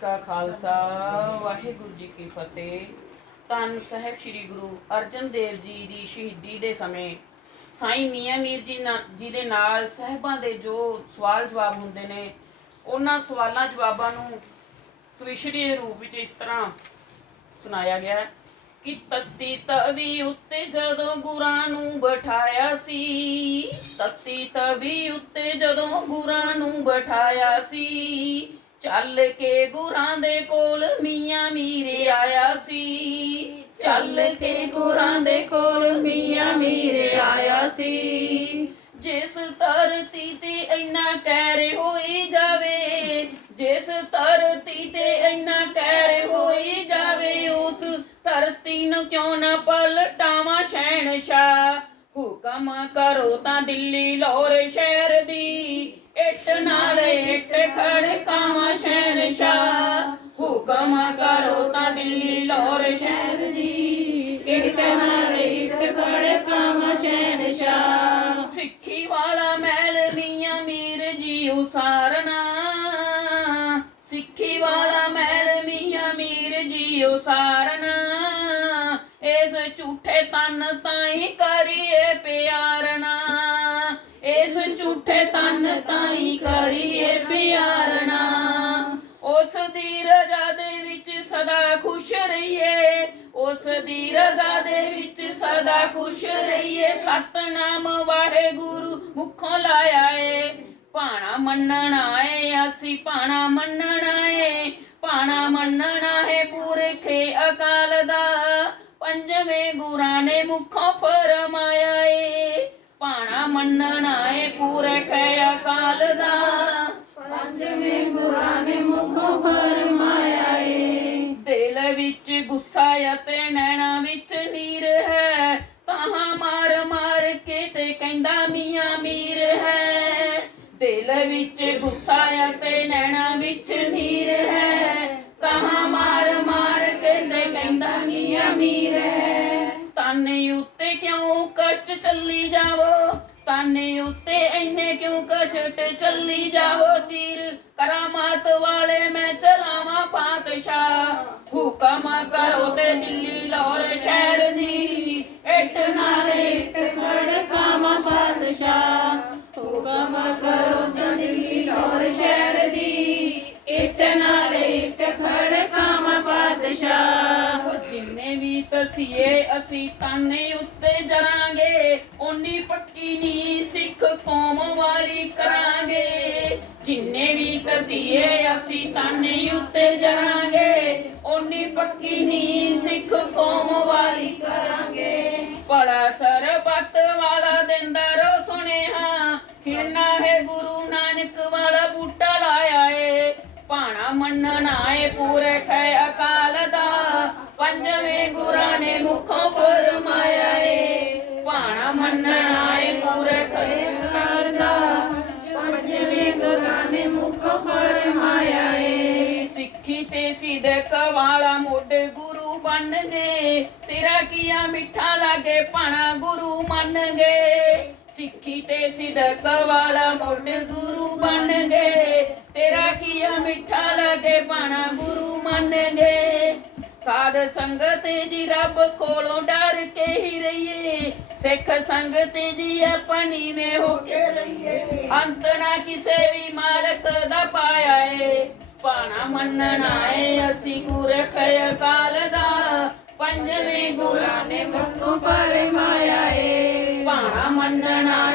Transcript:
ਕਾ ਖਾਲਸਾ, ਵਾਹਿਗੁਰੂ ਜੀ ਕੀ ਫਤਿਹ। ਧੰਨ ਸਾਹਿਬ ਸ੍ਰੀ ਗੁਰੂ ਅਰਜਨ ਦੇਵ ਜੀ ਦੀ ਸ਼ਹੀਦੀ ਦੇ ਸਮੇਂ, ਸਾਈਂ ਮੀਆਂ ਮੀਰ ਜੀ ਜੀ ਦੇ ਨਾਲ ਸਹਿਬਾਂ ਦੇ ਜੋ ਸਵਾਲ ਜਵਾਬ ਹੁੰਦੇ ਨੇ, ਉਹਨਾਂ ਸਵਾਲਾਂ ਜਵਾਬਾਂ ਨੂੰ ਕਵਿਸ਼ਰੀ ਦੇ ਰੂਪ ਵਿੱਚ ਇਸ ਤਰ੍ਹਾਂ ਸੁਣਾਇਆ ਗਿਆ ਕਿ ਤੱਤੀ ਤਵੀ ਉੱਤੇ ਜਦੋਂ ਗੁਰਾਂ ਨੂੰ ਬਿਠਾਇਆ ਸੀ, ਤੱਤੀ ਤਵੀ ਉੱਤੇ ਜਦੋਂ ਗੁਰਾਂ ਨੂੰ ਬਿਠਾਇਆ ਸੀ ਚੱਲ ਕੇ ਗੁਰਾਂ ਦੇ ਕੋਲ ਮੀਆਂ ਮੀਰੇ ਆਇਆ ਸੀ। ਚੱਲ ਕੇ ਗੁਰਾਂ ਦੇ ਕੋਲ ਮੀਆਂ ਮੀਰ ਆਇਆ ਸੀ। ਜਿਸ ਧਰਤੀ ਤੇ ਇੰਨਾ ਕਹਿਰ ਹੋਈ ਜਾਵੇ, ਜਿਸ ਧਰਤੀ ਤੇ ਇੰਨਾ ਕਹਿਰ ਹੋਈ ਜਾਵੇ, ਉਸ ਧਰਤੀ ਨੂੰ ਕਿਉਂ ਨਾ ਪਲਟਾਵਾਂ ਸ਼ਹਿਨਸ਼ਾਹ? ਹੁਕਮ ਕਰੋ ਤਾਂ ਦਿੱਲੀ, ਲਾਹੌਰ ਸ਼ਹਿਰ ਦੀ ਇੱਟ ਇੱਟ ਇੱਟ ਖੜਕਾਵਾਂ ਸ਼ਹਿਨਸ਼ਾਹ ਸਿੱਖੀ ਵਾਲਾ ਮਹਿਲ ਮੀਆਂ ਮੀਰ ਜੀ ਉਸਾਰਨਾ। ਸਿੱਖੀ ਵਾਲਾ ਮਹਿਲ ਮੀਆਂ ਮੀਰ ਜੀ ਉਸਾਰਨਾ। ਇਸ ਝੂਠੇ ਤਨ ਤਾਈ ਕਰੀਏ ਪਿਆਰਨਾ। ਇਸ ਝੂਠੇ ਤਨ ਤਾਈ ਕਰੀਏ ਪਿਆਰਨਾ। ਉਸ ਦੀ ਰਜ਼ਾ ਉਸ ਦੀ ਰਜ਼ਾ ਦੇ ਵਿੱਚ ਸਦਾ ਖੁਸ਼ ਰਹੀਏ। ਸਤਨਾਮ ਵਾਹਿਗੁਰੂ, ਮੁਖੋਂ ਲਾਇਆ ਏ। ਪਾਣਾ ਮੰਨਣਾ ਏ ਅਸੀਂ ਪਾਣਾ ਮੰਨਣਾ ਏ ਪਾਣਾ ਮੰਨਣਾ ਹੈ ਪੁਰਖੇ ਅਕਾਲ ਦਾ। ਪੰਜਵੇਂ ਗੁਰਾਂ ਨੇ ਮੁਖੋਂ ਫਰਮਾਇਆ ਏ। ਭਾਣਾ ਮੰਨਣਾ ਏ ਪੁਰਖੇ ਅਕਾਲ ਦਾ। ਪੰਜਵੇਂ ਗੁਰਾਂ ਨੇ ਮੁਖੋਂ ਫਰਮਾਇਆ ਵਿੱਚ ਗੁੱਸਾ ਅਤੇ ਨੈਣਾ ਵਿੱਚ ਨੀਰ ਹੈ। ਤਾਹਾਂ ਮਾਰ ਮਾਰ ਕੇ ਤੇ ਕਹਿੰਦਾ, ਮੀਆਂ ਮੀਰ ਹੈ। ਦਿਲ ਵਿੱਚ ਗੁੱਸਾ ਅਤੇ ਨੈਣਾ ਵਿੱਚ ਨੀਰ ਹੈ। ਤਾਹਾਂ ਮਾਰ ਮਾਰ ਕੇ ਤੇ ਕਹਿੰਦਾ, ਮੀਆਂ ਮੀਰ ਹੈ। ਤਾਨੇ ਉੱਤੇ ਕਿਉਂ ਕਸ਼ਟ ਚੱਲੀ ਜਾਵੋ? ਤਾਨੇ ਉੱਤੇ ਇੰਨੇ ਕਿਉਂ ਕਸ਼ਟ ਚੱਲੀ ਜਾਵੋ? ਤੀਰ, ਕਰਾਮਾਤ ਵਾਲੇ ਮੈਂ ਚਲਾਵਾਂ ਪਾਤਸ਼ਾਹ ਹੁਕਮ ਕਰੋ ਤੇ ਦਿੱਲੀ, ਲਾਹੌਰ ਸ਼ਹਿਰ ਦੀ ਇੱਟ ਨਾਲ ਇੱਟ ਖੜਕਾਵਾਂ ਪਾਤਸ਼ਾਹ। ਹੁਕਮ ਕਰੋ ਤੇ ਦਿੱਲੀ, ਲਾਹੌਰ ਸ਼ਹਿਰ ਦੀ ਇੱਟ ਨਾਲ ਇੱਟ ਖੜਕਾਵਾਂ ਪਾਤਸ਼ਾਹ। ਜਿੰਨੇ ਵੀ ਤਸੀਏ ਅਸੀਂ ਤਾਨੇ ਉੱਤੇ ਜਰਾਂਗੇ, ਓਨੀ ਪੱਕੀ ਨੀ ਸਿੱਖ ਕੌਮ ਵਾਲੀ ਕਰਾਂਗੇ। ਜਿੰਨੇ ਵੀ ਤਸੀਏ ਅਸੀਂ ਤਾਨੇ ਉੱਤੇ ਜਰਾਂਗੇ ਪੱਕੀ ਨੀ ਸਿੱਖ ਕੌਮ ਵਾਲੀ ਕਰਾਂਗੇ। ਬੜਾ ਸਰਬੱਤ ਵਾਲਾ ਦਿੰਦਾ ਰੋ ਸੁਨੇਹਾ। ਖਿੜਨਾ ਹੈ ਗੁਰੂ ਨਾਨਕ ਵਾਲਾ ਬੂਟਾ ਲਾਇਆ ਏ। ਭਾਣਾ ਮੰਨਣਾ ਏ ਪੂਰੇ ਖੈ ਅਕਾਲ ਦਾ। ਪੰਜਵੇਂ ਗੁਰਾਂ ਨੇ ਮੁਖੋਂ ਫਰਮਾਇਆ ਏ। ਭਾਣਾ ਮੰਨਣਾ ਸਿਦਕ ਵਾਲਾ ਮੋਢ ਗੁਰੂ ਬਣ ਗਏ। ਤੇਰਾ ਕੀਆ ਮਿੱਠਾ ਲਾਗੇ ਪਾਣਾ ਗੁਰੂ ਮੰਨ ਗਏ। ਸਿੱਖੀ ਤੇ ਸਿਦਕ ਵਾਲਾ ਮੋਢ ਗੁਰੂ ਬਣ ਗਏ। ਤੇਰਾ ਕੀਆ ਮਿੱਠਾ ਲਾਗੇ ਪਾਣਾ ਗੁਰੂ ਮੰਨ ਗਏ। ਸਾਧ ਸੰਗਤ ਜੀ ਰੱਬ ਕੋਲੋਂ ਡਰ ਕੇ ਹੀ ਰਹੀਏ। ਸਿੱਖ ਸੰਗਤ ਜੀ ਆਪਣੀ ਵੇ ਹੋ ਕੇ ਰਹੀਏ। ਅੰਤ ਨਾ ਕਿਸੇ ਵੀ ਮਾਲਕ ਦਾ ਪਾਇਆ ਏ। ਪਾਣਾ ਮੰਨਣਾ ਏ ਅਸੀਂ ਗੁਰਖ ਕਾਲ ਦਾ। ਪੰਜਵੇਂ ਗੁਰਾਂ ਨੇ ਮੁਖੋਂ ਫਰਮਾਇਆ ਏ। ਪਾਣਾ ਮੰਨਣਾ